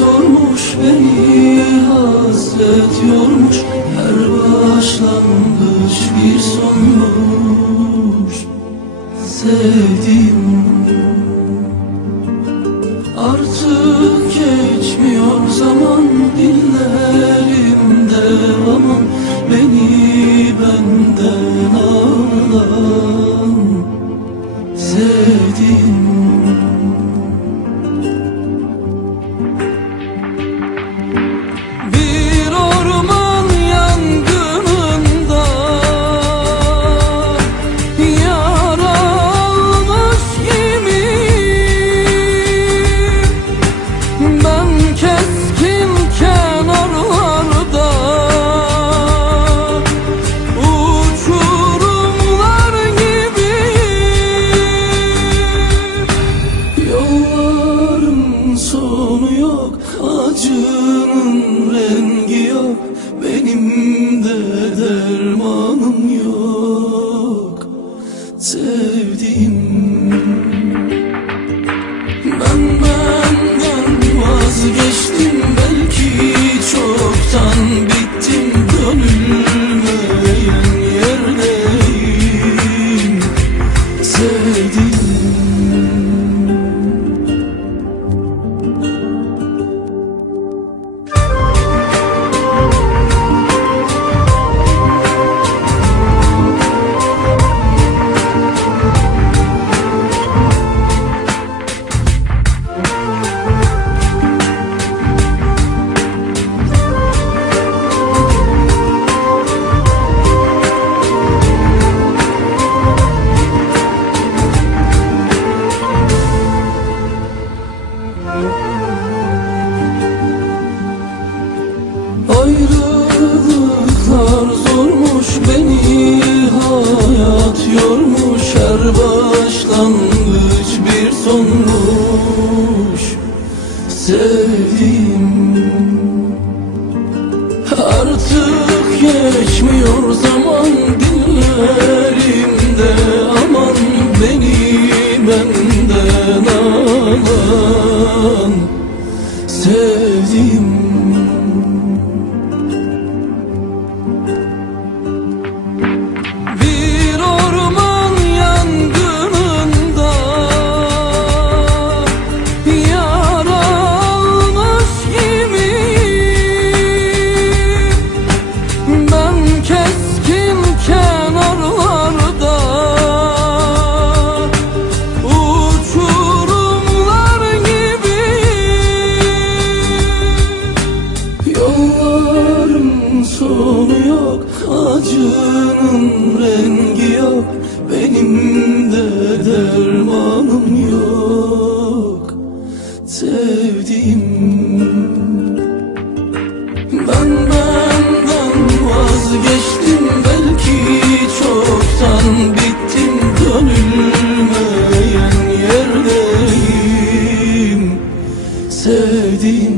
zormuş, beni hasret yormuş. Her başlangıç bir sonmuş. Sevdim, artık geçmiyor zaman, dillerimde aman, beni benden alan. Sevdim, bir orman yangınında yaralmış gibiyim. Ben keskin kenarlarda uçurumlar gibiyim. Yolların sonu yok, acının rengi yok, benim de dermanım yok. Sevdim, ben benden vazgeçtim, belki çoktan bittim. Dönülmeyen yerdeyim. Sevdim, ayrılıklar zormuş, beni hayat yormuş. Her başlangıç bir sonmuş. Sevdim, artık geçmiyor zaman, dillerimde aman, beni benden alan. Sevdim, bir orman yangınında yaralmış gibiyim. Ben keskin kenarlarda uçurumlar gibiyim. Yolların sonu yok, acının rengi yok, benim de dermanım yok. Sevdim, ben benden vazgeçtim, belki çoktan bittim. Dönülmeyen yerdeyim. Sevdim.